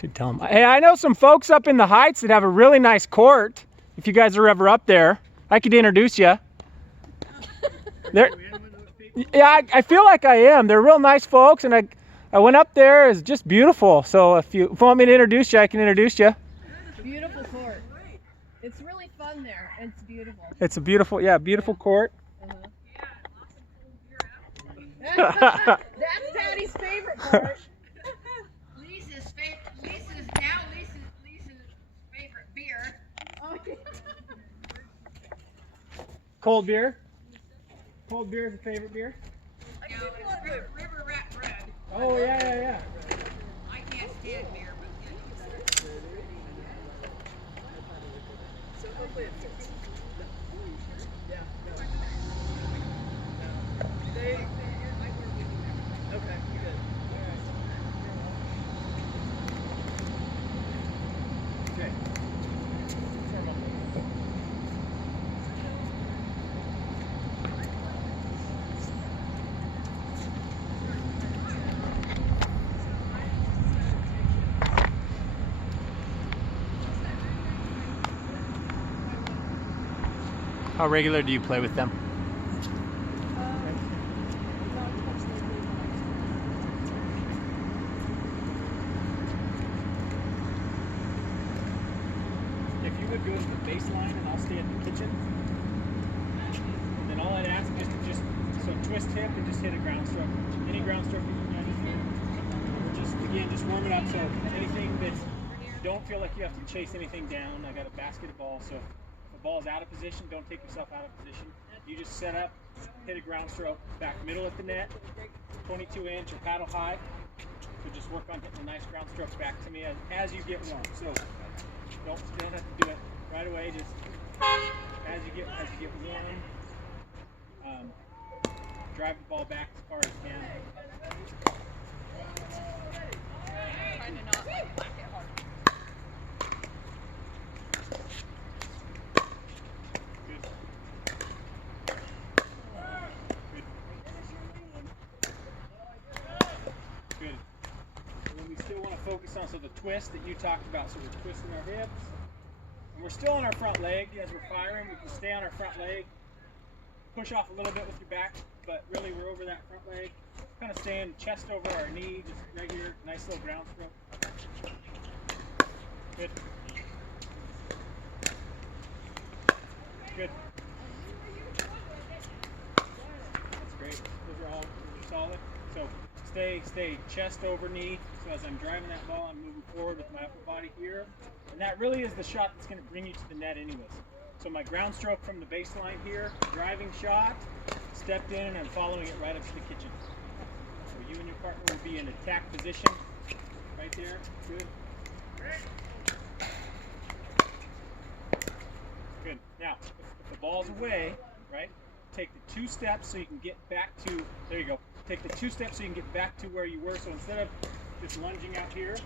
Should tell them. Hey, I know some folks up in the Heights that have a really nice court. If you guys are ever up there, I could introduce you. Yeah, I feel like I am. They're real nice folks, and I went up there. It's just beautiful. So if you want me to introduce you, I can introduce you. Beautiful court. It's really fun there. It's beautiful. It's a beautiful, beautiful court. That's Patty's favorite part. Lisa's favorite beer. Oh, yeah. Cold beer. Cold beer is a favorite beer. No, it's River Rat Bread. Oh yeah. I can't stand beer, but So hopefully it fits. Okay, good. Okay. How regular do you play with them? If you would go to the baseline and I'll stay at the kitchen, then all I'd ask is just so twist hip and just hit a ground stroke. Any ground stroke you can do. Just warm it up. So anything that don't feel like you have to chase anything down. I got a basketball, so if the ball's out of position, don't take yourself out of position. You just set up, hit a ground stroke, back middle at the net, 22-inch or paddle high. So just work on hitting a nice ground stroke back to me as you get warm. So don't have to do it right away. Just as you get warm, drive the ball back as far as you can. Trying to not like whack it hard. Good. And then we still want to focus on the twist that you talked about. So we're twisting our hips. And we're still on our front leg. As we're firing, we can stay on our front leg. Push off a little bit with your back, but really we're over that front leg. Kind of staying chest over our knee, just right here. Nice little ground stroke. Good. Good. That's great. Those are all solid. So stay chest over knee. So as I'm driving that ball, I'm moving forward with my upper body here. And that really is the shot that's going to bring you to the net anyways. So my ground stroke from the baseline here, driving shot, stepped in and I'm following it right up to the kitchen. So you and your partner will be in attack position right there. Good. Good. Now, if the ball's away, right, take the 2 steps so you can get back to, there you go. Take the 2 steps so you can get back to where you were. So instead of just lunging out here,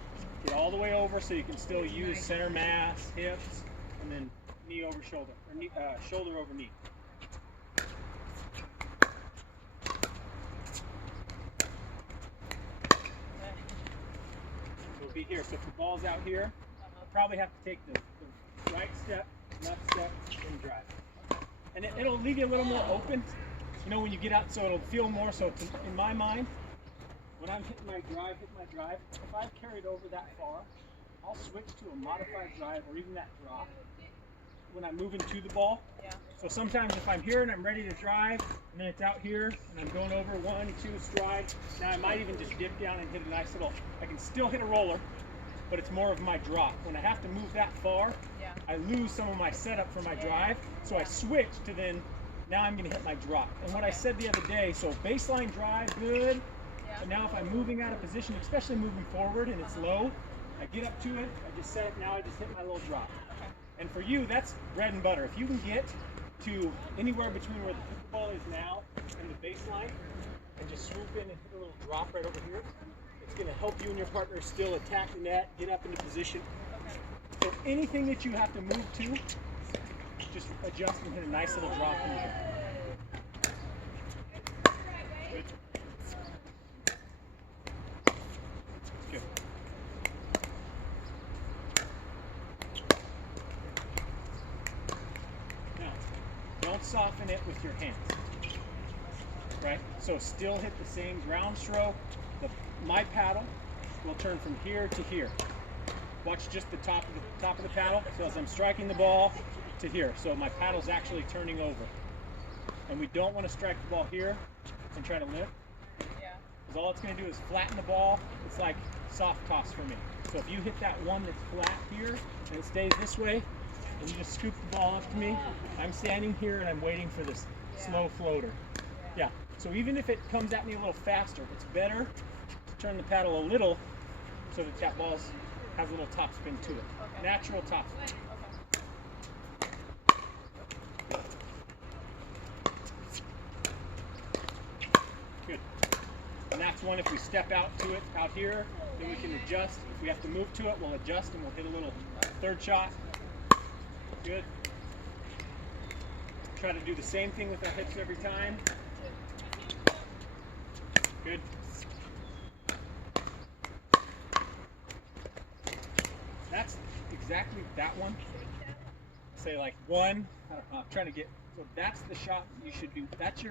get all the way over so you can still use center mass, hips, and then knee over shoulder, or knee, shoulder over knee. We'll be here. So if the ball's out here, you'll probably have to take the right step, left step, and drive. And it'll leave you a little more open, you know, when you get out, so it'll feel more. So in my mind, when I'm hitting my drive, if I've carried over that far, I'll switch to a modified drive or even that drop when I'm moving to the ball. Yeah. So sometimes if I'm here and I'm ready to drive, and then it's out here, and I'm going over 1, 2 stride, now I might even just dip down and hit a nice little, I can still hit a roller, but it's more of my drop. When I have to move that far, I lose some of my setup for my drive, so I switch to then, now I'm gonna hit my drop. And what I said the other day, so baseline drive, good, but now if I'm moving out of position, especially moving forward and it's low, I get up to it, I just set it, now I just hit my little drop. And for you, that's bread and butter. If you can get to anywhere between where the pickleball is now and the baseline, and just swoop in and hit a little drop right over here, it's going to help you and your partner still attack the net, get up into position. So anything that you have to move to, just adjust and hit a nice little drop in there. Good. Good. soften it with your hands. Right? So still hit the same ground stroke. My paddle will turn from here to here. Watch just the top of the paddle. So as I'm striking the ball to here. So my paddle's actually turning over. And we don't want to strike the ball here and try to lift. Yeah. Because all it's going to do is flatten the ball. It's like soft toss for me. So if you hit that one that's flat here and it stays this way, and you just scoop the ball up to me, I'm standing here and I'm waiting for this slow floater. Yeah. So even if it comes at me a little faster, it's better to turn the paddle a little so that that ball has a little top spin to it. Okay. Natural top spin. Good. And that's one, if we step out to it out here, then we can adjust. If we have to move to it, we'll adjust and we'll hit a little third shot. Good. Try to do the same thing with our hips every time. Good. That's exactly that one. Say like one, I don't know, I'm trying to get, so that's the shot you should do. That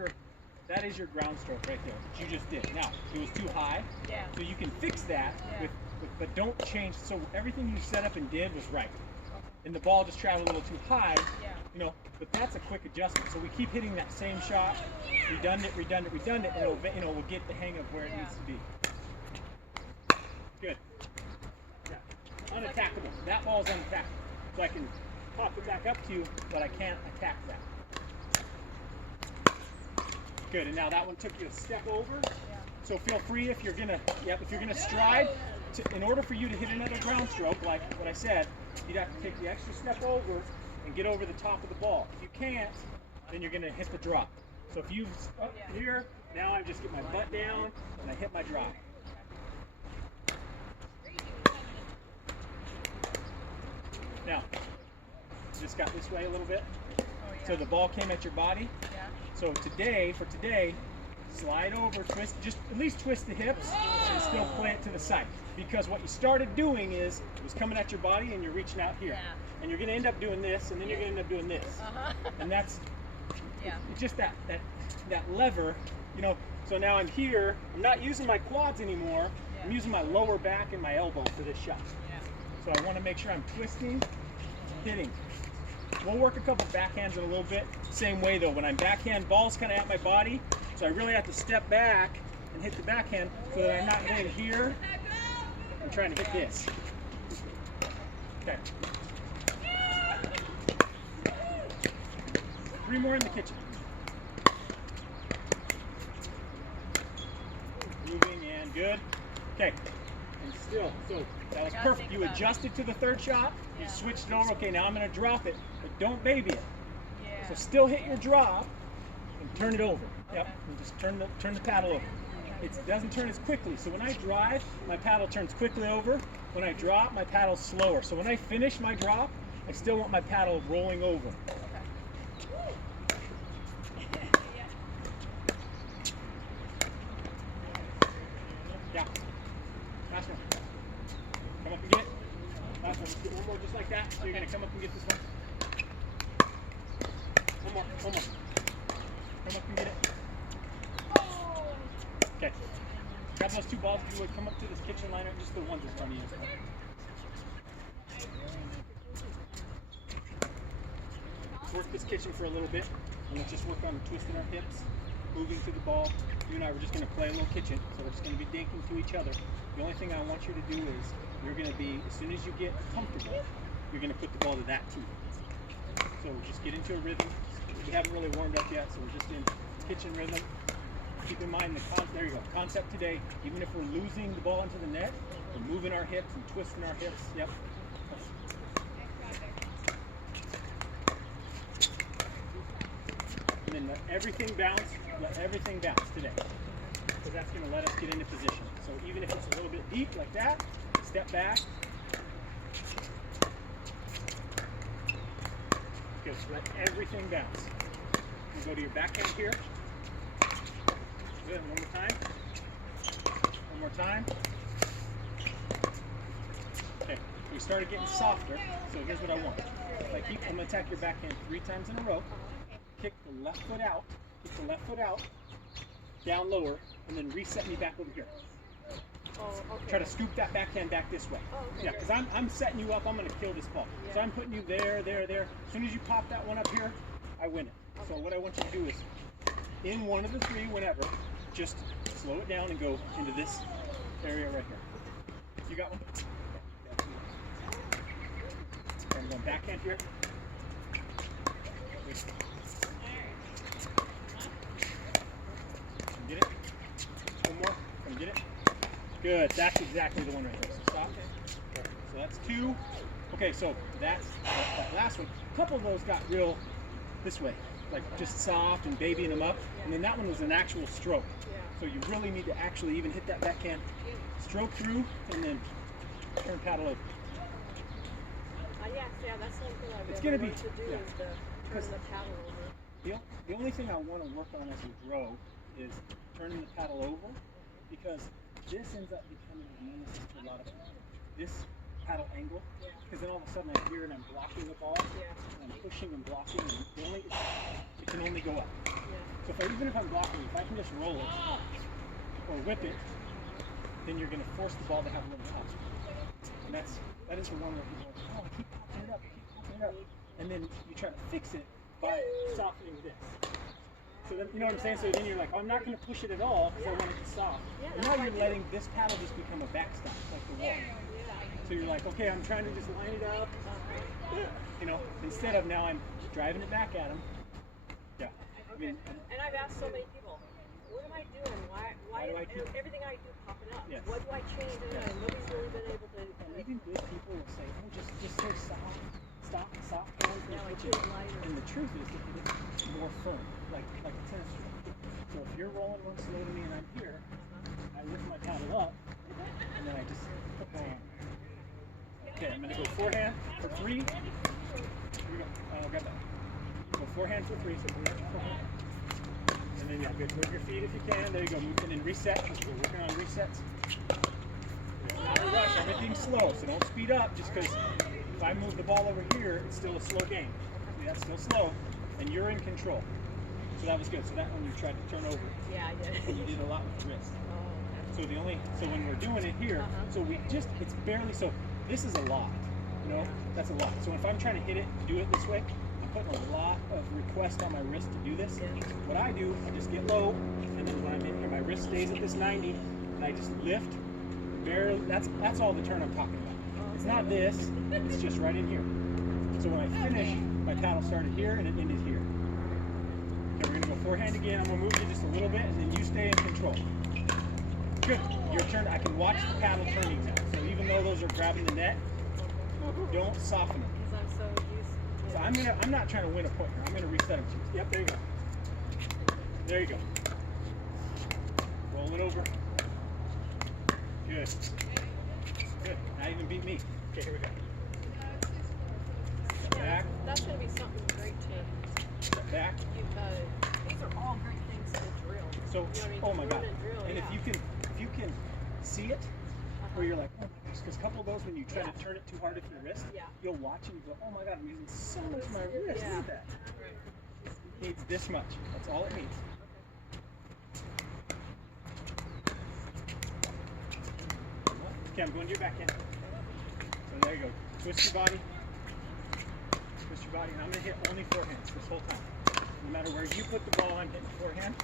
is your ground stroke right there, that you just did. Now, it was too high, so you can fix that, but don't change. So everything you set up and did was right. And the ball just traveled a little too high, you know, but that's a quick adjustment. So we keep hitting that same shot, redundant, and it'll, you know, we'll get the hang of where it needs to be. Good. Yeah. Unattackable. That ball's unattackable. So I can pop it back up to you, but I can't attack that. Good, and now that one took you a step over. So feel free if you're gonna, if you're gonna stride, in order for you to hit another ground stroke, like what I said, you'd have to take the extra step over and get over the top of the ball. If you can't, then you're gonna hit the drop. So if you up here, now I just get my butt down and I hit my drop. Now, just got this way a little bit. So the ball came at your body. So for today, slide over, twist, just at least twist the hips and still play it to the side. Because what you started doing is, it was coming at your body and you're reaching out here. And you're gonna end up doing this, and then you're gonna end up doing this. And that's it's just that lever, you know. So now I'm here, I'm not using my quads anymore, I'm using my lower back and my elbow for this shot. So I wanna make sure I'm twisting, hitting. We'll work a couple backhands in a little bit. Same way though, when I'm backhand, ball's kind of at my body, so I really have to step back and hit the backhand so that I'm not hitting here. I'm trying to hit this. Okay. 3 more in the kitchen. Moving and good. Okay. And still, so that was perfect. You adjusted to the third shot, you switched it over. Okay, now I'm going to drop it, but don't baby it. So still hit your drop and turn it over. Yep, and just turn the paddle over. It doesn't turn as quickly. So when I drive, my paddle turns quickly over. When I drop, my paddle's slower. So when I finish my drop, I still want my paddle rolling over. Yeah. Last one. Come up and get it. Last one. Let's get one more just like that. So you're going to come up and get this one. One more. Come up and get it. Okay. Grab those 2 balls if you would. Come up to this kitchen liner. Just the ones in front of you. Work this kitchen for a little bit. And let's just work on twisting our hips, moving to the ball. You and I were just going to play a little kitchen. So we're just going to be dinking to each other. The only thing I want you to do is, you're going to be, as soon as you get comfortable, you're going to put the ball to that tee. So just get into a rhythm. We haven't really warmed up yet, so we're just in kitchen rhythm. Keep in mind there you go. Concept today, even if we're losing the ball into the net, we're moving our hips and twisting our hips. Yep. And then let everything bounce today. Because that's going to let us get into position. So even if it's a little bit deep like that, step back. Good, so let everything bounce. You go to your backhand here. Good, one more time. One more time. Okay, we started getting softer, so here's what I want. I'm going to attack your backhand 3 times in a row. kick the left foot out, down lower, and then reset me back over here. Oh, okay. Try to scoop that backhand back this way. Oh, okay, Yeah, because I'm setting you up. I'm going to kill this ball. Yeah. So I'm putting you there. As soon as you pop that one up here, I win it. So what I want you to do is, in one of the three, whenever, just slow it down and go into this area right here. You got one? Okay, I'm going backhand here. Get it? One more. Can you get it? Good. That's exactly the one right there. So stop. Okay. So that's 2. Okay, so that's that last one. A couple of those got real this way, like just soft and babying them up. And then that one was an actual stroke. So you really need to actually even hit that backhand, stroke through, and then turn paddle over. Yeah, that's something I've It's ever gonna be- wanted to do yeah. is to turn the paddle over. The only thing I want to work on as we grow is turning the paddle over, because this ends up becoming a nemesis to a lot of people. This paddle angle, because then all of a sudden I'm here and I'm blocking the ball, and I'm pushing and blocking, and it can only go up. So even if I'm blocking, if I can just roll it or whip it, then you're going to force the ball to have a little pop. And that is the one where people are like, oh, keep popping it up, and then you try to fix it by softening this. So then, you know what I'm saying? So then you're like, oh, I'm not going to push it at all because I want it to soft. And now you're letting this paddle just become a backstop, like the wall. So you're like, okay, I'm trying to just line it up, you know, instead of now I'm driving it back at him. Yeah. Okay. And I've asked so many people, what am I doing? Why do I keep- everything I do popping up? Yes. What do I change? And nobody's really been able to. And even good people will say, oh, just so soft hands in the Yeah, like kitchen. too lighter. And the truth is that it's more firm, like a tennis stroke. So if you're rolling one slow to me and I'm here, I lift my paddle up, and then I just put the ball on. Okay, I'm going to go forehand for 3. Here we go. Grab that. Go forehand for 3, so bring up your forehand. And then, yeah, good. Move your feet if you can. There you go. Move, and then reset, because we're working on resets. It's not a rush. Everything's slow, so don't speed up just because if I move the ball over here, it's still a slow game. See, that's still slow, and you're in control. So that was good. So that one you tried to turn over. Yeah, I did. And you did a lot with the wrist. Oh, okay. So when we're doing it here, so it's barely, so this is a lot, you know, that's a lot. So if I'm trying to hit it, do it this way, I'm putting a lot of request on my wrist to do this. What I do, I just get low, and then when I'm in here, my wrist stays at this 90, and I just lift, barely, that's all the turn I'm talking about. It's not this, it's just right in here. So when I finish, my paddle started here and it ended here. Okay, we're gonna go forehand again. I'm gonna move you just a little bit, and then you stay in control. Good. Your turn. I can watch the paddle turning now. So even though those are grabbing the net, don't soften them. Because I'm so used to So I'm not trying to win a point here. I'm gonna reset them to you. Yep, there you go. There you go. Roll it over. Good. Good. Now you can beat me. Okay, here we go. Step back. That's going to be something great to. Step back. These are all great things to drill. So, You know what I mean? oh my To God. learn and drill, And yeah. if you can see it, where you're like, oh my gosh, because a couple of those, when you try to turn it too hard with your wrist, you'll watch and you go, oh my God, I'm using so much of my wrist. Yeah. Look at that. It needs this much. That's all it needs. Okay, I'm going to your backhand. So there you go. Twist your body. Twist your body. And I'm going to hit only forehands this whole time. No matter where you put the ball, I'm hitting forehand.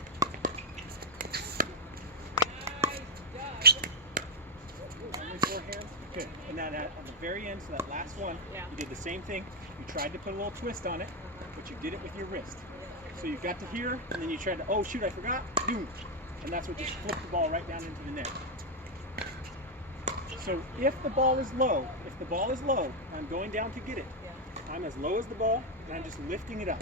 Only forehands. Good. And then at the very end, so that last one, you did the same thing. You tried to put a little twist on it, but you did it with your wrist. So you got to here, and then you tried to, oh shoot, I forgot. Boom. And that's what just flipped the ball right down into the net. So if the ball is low, I'm going down to get it. I'm as low as the ball, and I'm just lifting it up.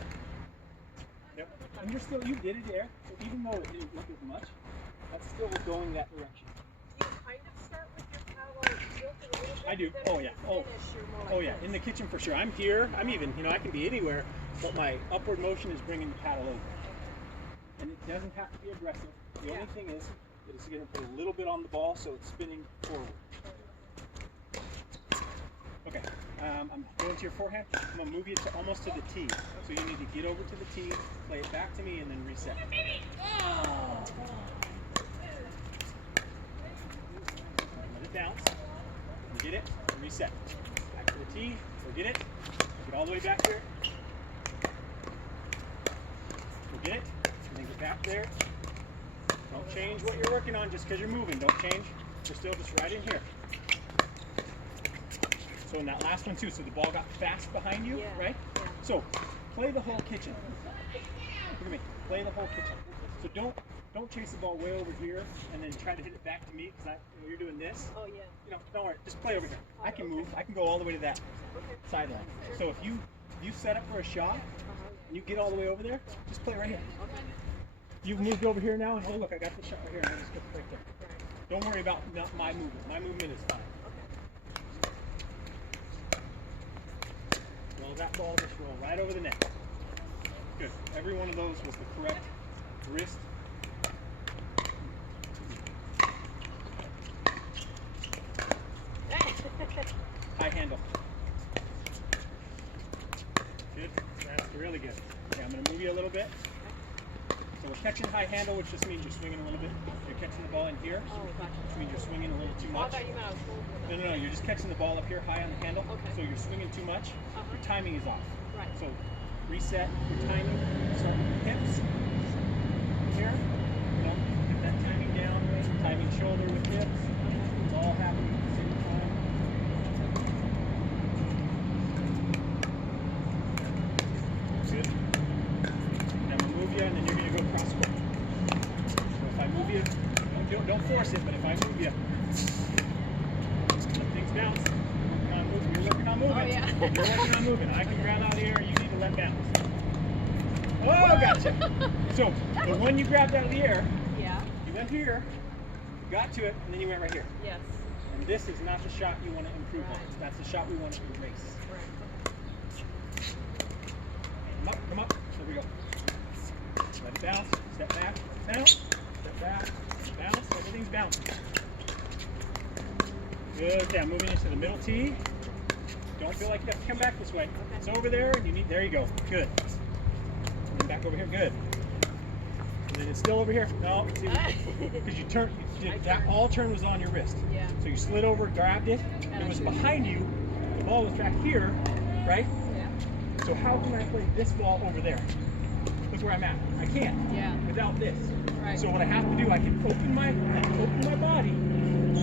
Yep. And you did it there. So even though it didn't look as much, that's still going that direction. Do you kind of start with your paddle tilted a little bit? I do. Then Oh when yeah. you Oh. finish, you're more like Oh yeah. this. In the kitchen for sure. I'm here. I'm even. I can be anywhere, but my upward motion is bringing the paddle over. And it doesn't have to be aggressive. The only thing is that it's going to put a little bit on the ball, so it's spinning forward. Okay. I'm going to your forehand. I'm gonna move you to almost to the tee. So you need to get over to the tee, play it back to me, and then reset. Let it bounce. You get it, and reset. Back to the tee, go get it. Get all the way back here. Go get it, and then get back there. Don't change what you're working on just because you're moving. Don't change. You're still just right in here. So in that last one too, so the ball got fast behind you, right? Yeah. So play the whole kitchen. Look at me. Play the whole kitchen. So don't chase the ball way over here and then try to hit it back to me because you're doing this. Oh yeah. Don't worry. Just play over here. I can move. I can go all the way to that sideline. So if you set up for a shot and you get all the way over there, just play right here. You've moved over here now, and oh look, I got the shot right here. I just get right there. Don't worry about my movement. My movement is fine. Roll that ball, just roll right over the net. Good. Every one of those was the correct wrist. High handle. Good. That's really good. Okay, I'm going to move you a little bit. So we're catching high handle, which just means you're swinging a little bit. You're catching the ball in here, which means you're swinging a little too much. I thought you meant I was holding it. No, you're just catching the ball up here high on the handle. Okay. So you're swinging too much. Your timing is off. Right. So reset your timing. Start with the hips. Here. Get that timing down. Timing shoulder with hips. It's all happening at the same time. Good. Now I'm going to move you, and then you're going to go cross court. So if I move you, don't force it, but if I move you, let things bounce. You're working on moving. Oh, yeah. You're working on moving. I can grab out of the air, you need to let bounce. Oh, gotcha. So the one you grabbed out of the air, you went here, you got to it, and then you went right here. Yes. And this is not the shot you want to improve on. That's the shot we want to erase. Come up. There we go. Let it bounce. Step back. Bounce. Step back. Bounce. Everything's bouncing. Good. Okay, I'm moving into the middle tee. Don't feel like you have to come back this way. It's over there, and you need. There you go. Good. And then back over here. Good. And then it's still over here. No, because you turned. That all turn was on your wrist. Yeah. So you slid over, grabbed it. It was behind you. The ball was back here, right? Yeah. So how can I play this ball over there? Look where I'm at. I can't. Yeah. Without this. Right. So what I have to do, I can open my body,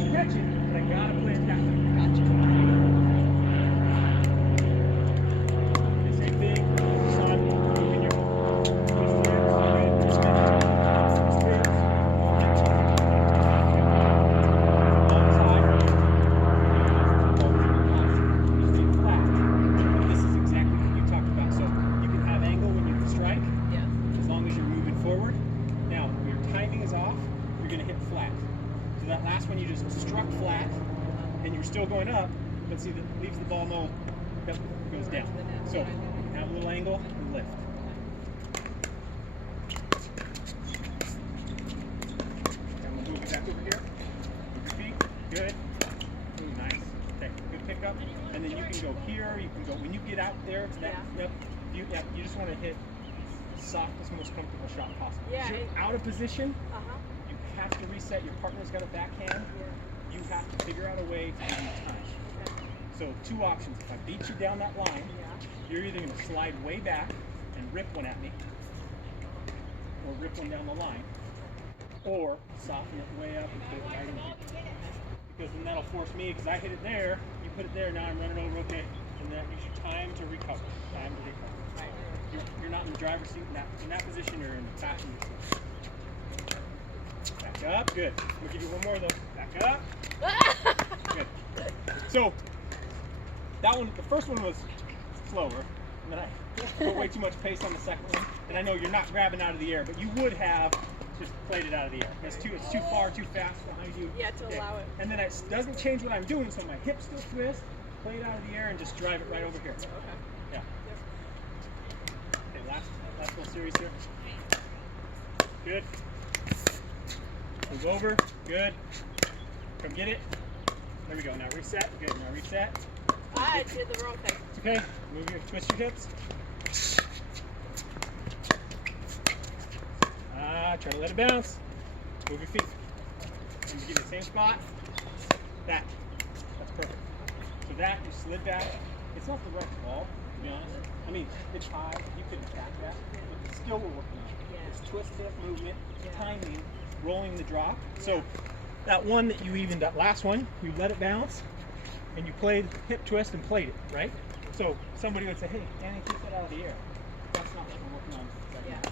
stretch it, but I gotta play it that way. Gotcha. Same thing. Son, open your twist hips, Arms high. Stay flat. This is exactly what you talked about. So you can have angle when you strike. Yes. As long as you're moving forward. Now, your timing is off, you're going to hit flat. So that last one you just struck flat, and you're still going up, but see, that leaves the ball no, that goes down. So, you can have a little angle and lift. I'm going to move you back over here. Move your feet. Good. Ooh, nice. Okay, good pickup. And then you can go here, you can go, when you get out there, to that, you just want to hit softest, most comfortable shot possible. Yeah, If you're out of position, Uh-huh. you have to reset. Your partner's got a backhand. You have to figure out a way to give you time. So two options. If I beat you down that line, you're either going to slide way back and rip one at me, or rip one down the line, or soften it way up and put it right in here. Because then that'll force me, because I hit it there, you put it there, now I'm running over, okay, and that gives you time to recover. You're not in the driver's seat in that position, you're in the passenger seat. Back up, good. I'm gonna give you one more though. Back up. Good. So that one, the first one was slower, and then I put way too much pace on the second one. And I know you're not grabbing out of the air, but you would have just played it out of the air. It's too far, too fast behind you. Yeah, to allow it. And then it doesn't change what I'm doing, so my hips still twist, play it out of the air, and just drive it right over here. Okay. Yeah. Okay, last little series here. Good. Move over. Good. Come get it. There we go. Now reset. Good. Now reset. I did the wrong thing. It's okay. Twist your hips. Try to let it bounce. Move your feet. And you get the same spot. That's perfect. So that, you slid back. It's not the right ball, to be honest. I mean, it's high. You can attack that. But the skill we're working on is twist hip movement, timing, rolling the drop. So that one that you evened up, last one, you let it bounce, and you played hip twist and played it, right? So somebody would say, hey, Danny, keep that out of the air. That's not what we're working on right now.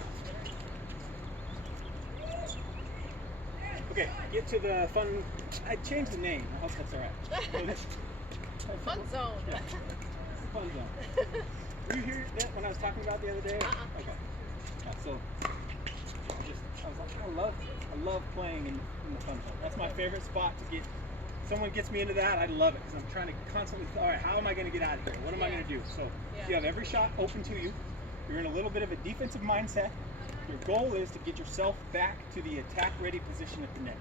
Okay, get to the fun. I changed the name. I hope that's all right. Fun zone. Yeah. Fun zone. Were you here when I was talking about the other day? Okay. Yeah, so I was like, I love playing in the fun zone. That's my favorite spot to get. Someone gets me into that, I love it because I'm trying to constantly. All right, how am I going to get out of here? What am I going to do? So you have every shot open to you. You're in a little bit of a defensive mindset. Your goal is to get yourself back to the attack-ready position at the net.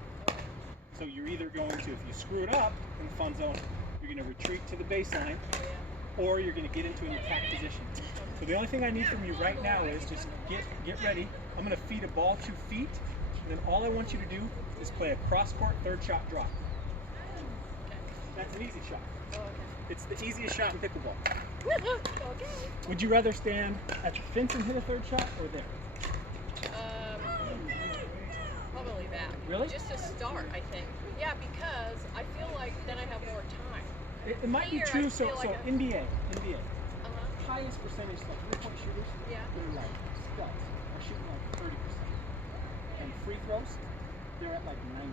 So you're either going to, if you screw it up in the fun zone, you're going to retreat to the baseline, or you're going to get into an attack position. So the only thing I need from you right now is just get ready. I'm going to feed a ball 2 feet, and then all I want you to do is play a cross-court third shot drop. That's an easy shot. It's the easiest shot in pickleball. Okay. Would you rather stand at the fence and hit a third shot, or there? Probably that. Really? Just to start, I think. Yeah, because I feel like then I have more time. It might be Here, true. I So feel like NBA, Uh-huh. highest percentage, like 3-point shooters, Yeah. they're like studs. They're shooting like 30%. And free throws, they're at like 90%.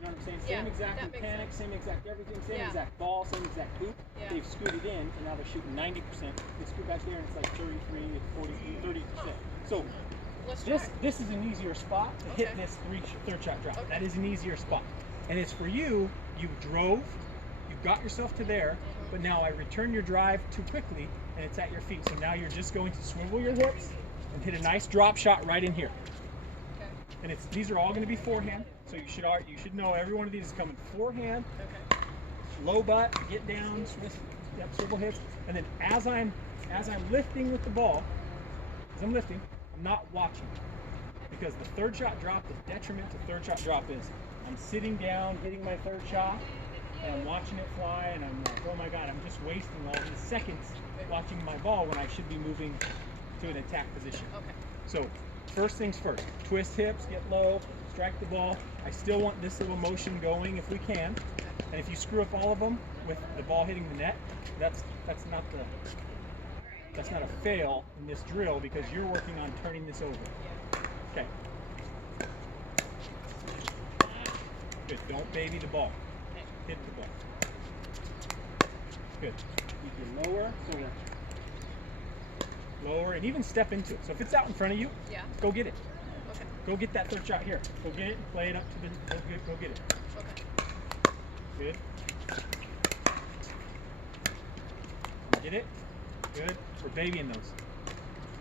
You know what I'm saying? Yeah, Same exact that makes mechanics, sense. same exact everything, same Yeah. exact ball, same exact hoop. Yeah. They've scooted in, and now they're shooting 90%. They scoot back there, and it's like 33, it's 40, 30%. So Let's try. this is an easier spot to hit Okay. this third shot drop. Okay. That is an easier spot. And it's for you, you drove, you got yourself to there, but now I return your drive too quickly, and it's at your feet. So now you're just going to swivel your hips and hit a nice drop shot right in here. Okay. And these are all going to be forehand, so you should know every one of these is coming forehand, Okay. low butt, get down, swivel hips, and then as I'm lifting with the ball, I'm not watching, because the third shot drop, the detriment to third shot drop is I'm sitting down, hitting my third shot, and I'm watching it fly, and I'm like, oh my god, I'm just wasting all these seconds watching my ball when I should be moving to an attack position. Okay. So first things first, twist hips, get low, strike the ball. I still want this little motion going if we can. And if you screw up all of them with the ball hitting the net, that's not a fail in this drill, because you're working on turning this over. Okay. Good. Don't baby the ball. Hit the ball. Good. You can lower, so lower, and even step into it. So if it's out in front of you, Yeah. go get it. Okay. Go get that third shot here. Go get it and play it up to the. Go get it. Okay. Good. Get it. Good. We're babying those.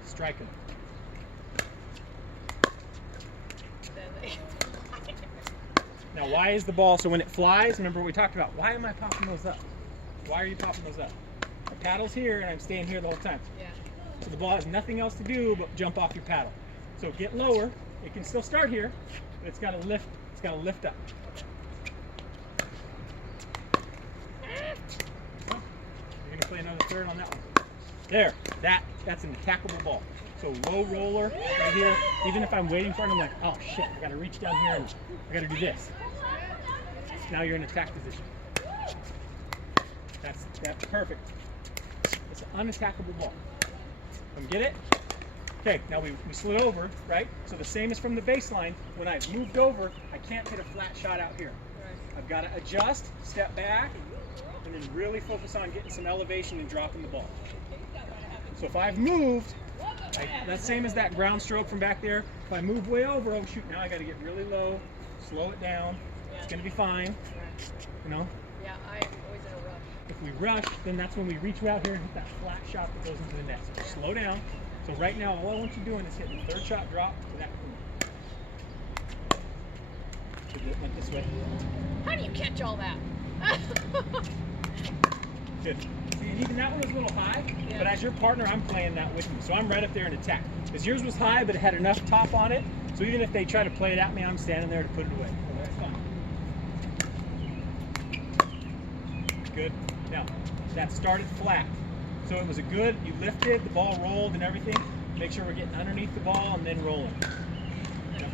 Strike them. Then they Now, why is the ball, so when it flies, remember what we talked about, why am I popping those up? Why are you popping those up? My paddle's here, and I'm staying here the whole time. Yeah. So the ball has nothing else to do but jump off your paddle. So get lower. It can still start here, but it's got to lift. It's got to lift up. You're gonna play another third on that one. There. That's an attackable ball. So low roller right here. Even if I'm waiting for it, I'm like, oh shit, I got to reach down here and I got to do this. Now you're in attack position. That's perfect. It's an unattackable ball. Get it? Okay, now we slid over, right? So the same as from the baseline. When I've moved over, I can't hit a flat shot out here. Right. I've got to adjust, step back, and then really focus on getting some elevation and dropping the ball. So if I've moved, that's same as that ground stroke from back there. If I move way over, oh shoot, now I got to get really low, slow it down. It's going to be fine, you know? Yeah, I'm always in a rush. If we rush, then that's when we reach out here and hit that flat shot that goes into the net. So slow down. So right now, all I want you doing is hitting the third shot drop to that corner. Like this way. How do you catch all that? Good. See, and even that one was a little high, but as your partner, I'm playing that with you. So I'm right up there in attack. Because yours was high, but it had enough top on it. So even if they try to play it at me, I'm standing there to put it away. So that's fine. Good. Now, that started flat. So it was a good, you lifted, the ball rolled and everything. Make sure we're getting underneath the ball and then rolling. Yep.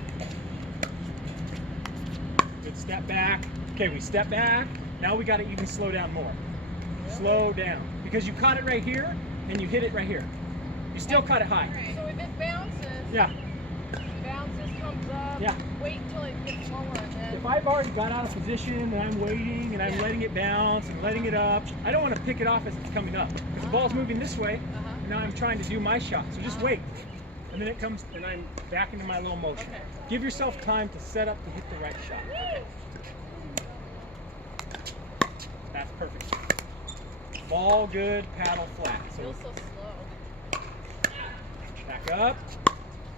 Good step back. Okay, we step back. Now we got to even slow down more. Slow down. Because you caught it right here and you hit it right here. You still caught it high. So if it bounces, Yeah. comes up, Yeah. wait until it gets lower and then. If I've already got out of position and I'm waiting and I'm letting it bounce and letting it up, I don't want to pick it off as it's coming up. Because the ball's moving this way, and now I'm trying to do my shot. So just wait. And then it comes, and I'm back into my little motion. Okay. Give yourself time to set up to hit the right shot. That's perfect. Ball good, paddle flat. So Feels so slow. back up.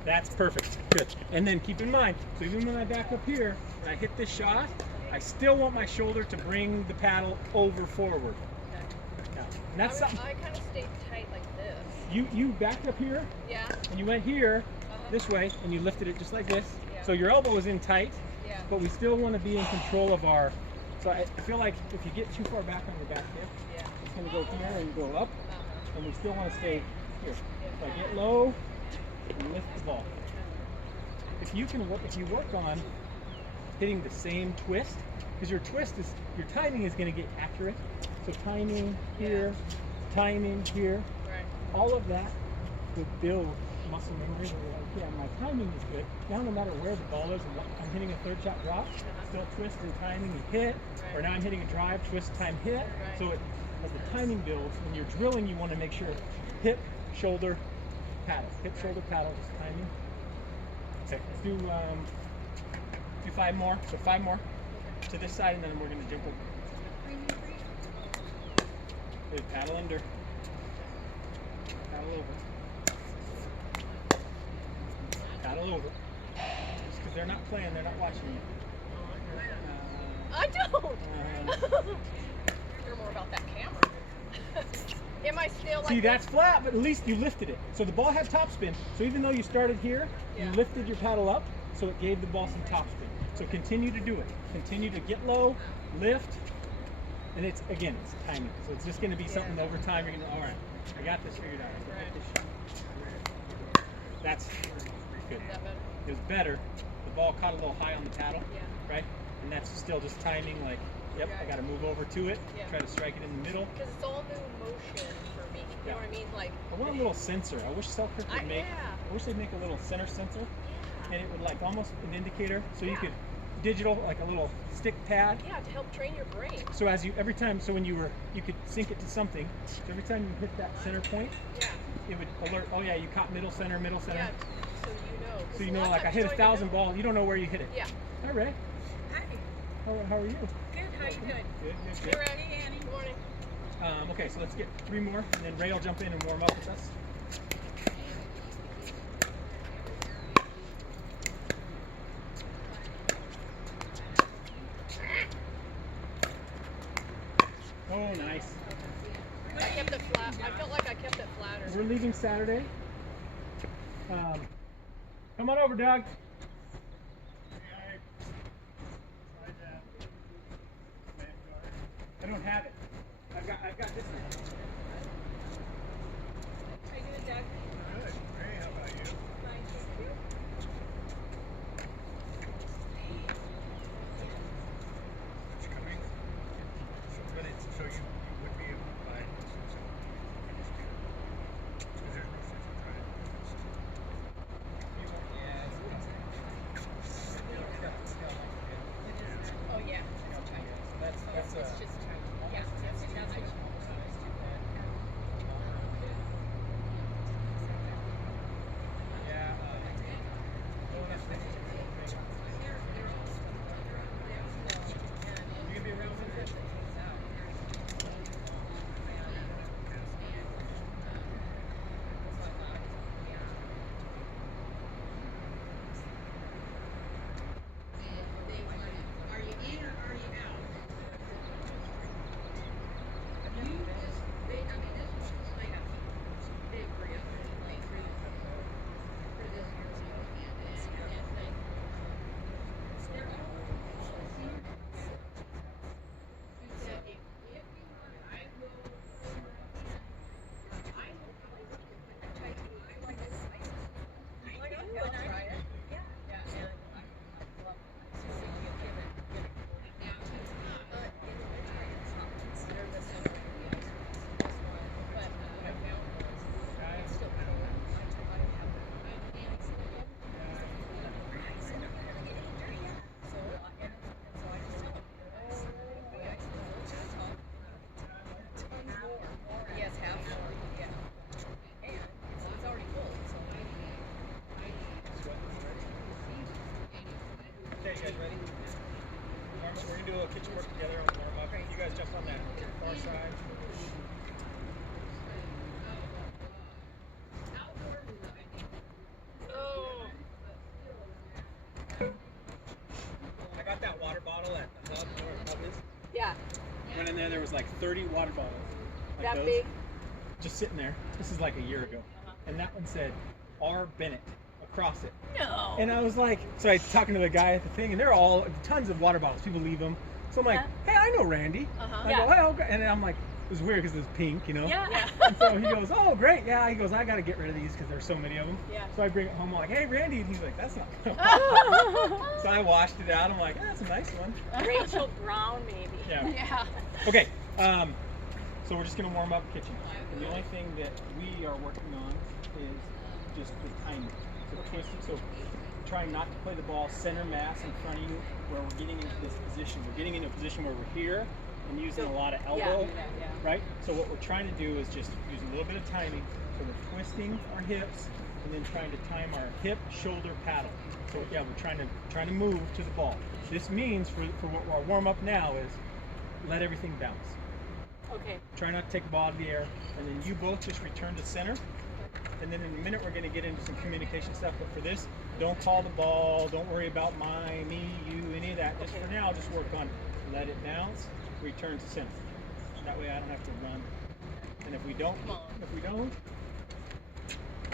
That's perfect. Good. And then keep in mind, so even when I back up here and I hit this shot, I still want my shoulder to bring the paddle over forward. Now, and that's something. I kind of stayed tight like this. You backed up here Yeah. and you went here this way and you lifted it just like this. Yeah. So your elbow is in tight, Yeah. but we still want to be in control of our. So I feel like if you get too far back on your back hip, Yeah. it's going to go here and go up, and we still want to stay here. So I Yeah. get low and lift the ball. If you work on hitting the same twist, because your timing is going to get accurate. So timing here, timing here, Right. all of that will build muscle memory. Where you're like, yeah, my timing is good. Now no matter where the ball is, I'm hitting a third shot drop, still twist and timing and hit, or now I'm hitting a drive, twist, time, hit. Right. So as the timing builds, when you're drilling, you want to make sure hip, shoulder, paddle. Hip, shoulder, paddle, just timing. Okay, let's do 5 more. So 5 more to this side, and then we're going to jump over. Good, paddle under. Paddle over. Paddle over. Just because they're not playing, they're not watching you. I don't. You're more about that camera. Am I still like See, this? that's flat, but at least you lifted it. So the ball had topspin. So even though you started here, Yeah. you lifted your paddle up, so it gave the ball some topspin. So continue to do it. Continue to get low, lift, and it's timing. So it's just going to be something over time. You're going to, all right, I got this figured out. I can hit this shot. That's good. Is that better? It was better. The ball caught a little high on the paddle, Yeah. right? And that's still just timing. Like, yep, I got to move over to it. Yeah. Try to strike it in the middle. Because it's all new motion for me. You know what I mean? Like. I want a little sensor. I wish Selkirk would make. Yeah. I wish they'd make a little center sensor, Yeah. and it would like almost an indicator, so you Yeah. could digital like a little stick pad. Yeah, to help train your brain. So as you every time, so when you could sync it to something. So every time you hit that center point, Yeah. it would alert. Oh yeah, you caught middle center, middle center. Yeah. So you know. 'Cause So you a know, lot of like I times hit you don't 1,000 even know. ball, you don't know where you hit it. Yeah. Hi Ray. Hi. How are you? Good. How you doing? Good. Hey, Randy. Annie. Good morning. Okay, so let's get 3 more, and then Ray will jump in and warm up with us. Oh, nice. I kept it flat. I felt like I kept it flatter. We're leaving Saturday. Come on over, Doug. I don't have it. I've got this one. How you doing, Doug? Good. Hey, how about you? Fine, thank you. It's coming. So you would be able to buy this and so I just do it. Because there's no sense in trying to do this. Oh yeah. That's It's just tiny. Yeah. That's tiny. each work together on the warm up. You guys jump on that far side. Oh. I got that water bottle at the hub, where the hub is. Yeah. Went in there was like 30 water bottles. Like That those, big. just sitting there. This is like a year ago. And that one said R. Bennett across it. No. And I was like, so I talking to the guy at the thing, and they're all tons of water bottles. People leave them. So I'm like, hey, I know Randy. Uh-huh. I go, hey, okay. And I'm like, it was weird because it was pink, you know? Yeah. And so he goes, oh, great. Yeah. He goes, I got to get rid of these because there's so many of them. Yeah. So I bring it home. I'm like, hey, Randy. And he's like, that's not good. So I washed it out. I'm like, that's a nice one. Rachel Brown, maybe. Yeah. Yeah. Okay. So we're just going to warm up kitchen. And the only thing that we are working on is just the timing. So twisting. So trying not to play the ball center mass in front of you where we're getting into this position. We're getting into a position where we're here and using a lot of elbow, right? So what we're trying to do is just use a little bit of timing. So we're twisting our hips and then trying to time our hip, shoulder, paddle. So yeah, we're trying to move to the ball. This means for what our warm up now is let everything bounce. Okay. Try not to take the ball out of the air, and then you both just return to center. And then in a minute we're going to get into some communication stuff. But for this, don't call the ball. Don't worry about me, you, any of that. Just for now, just work on let it bounce, return to center. That way I don't have to run. And if we don't, I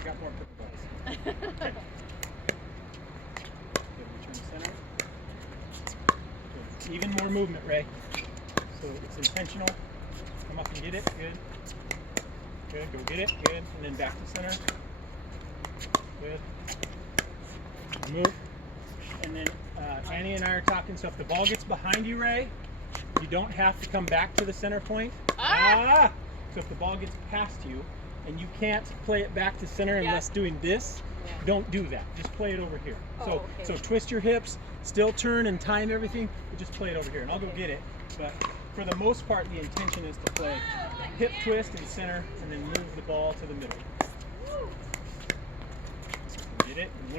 got more pickleballs. Okay. Good, return to center. Good. Even more movement, Ray. So it's intentional. Come up and get it. Good. Good. Go get it. Good. And then back to center. Good. Move. And then Annie and I are talking. So if the ball gets behind you, Ray, you don't have to come back to the center point. Ah! So if the ball gets past you and you can't play it back to center unless doing this, don't do that. Just play it over here. So twist your hips, still turn and time everything, but just play it over here. And I'll go get it. But for the most part, the intention is to play hip twist in center and then move the ball to the middle. Get it? And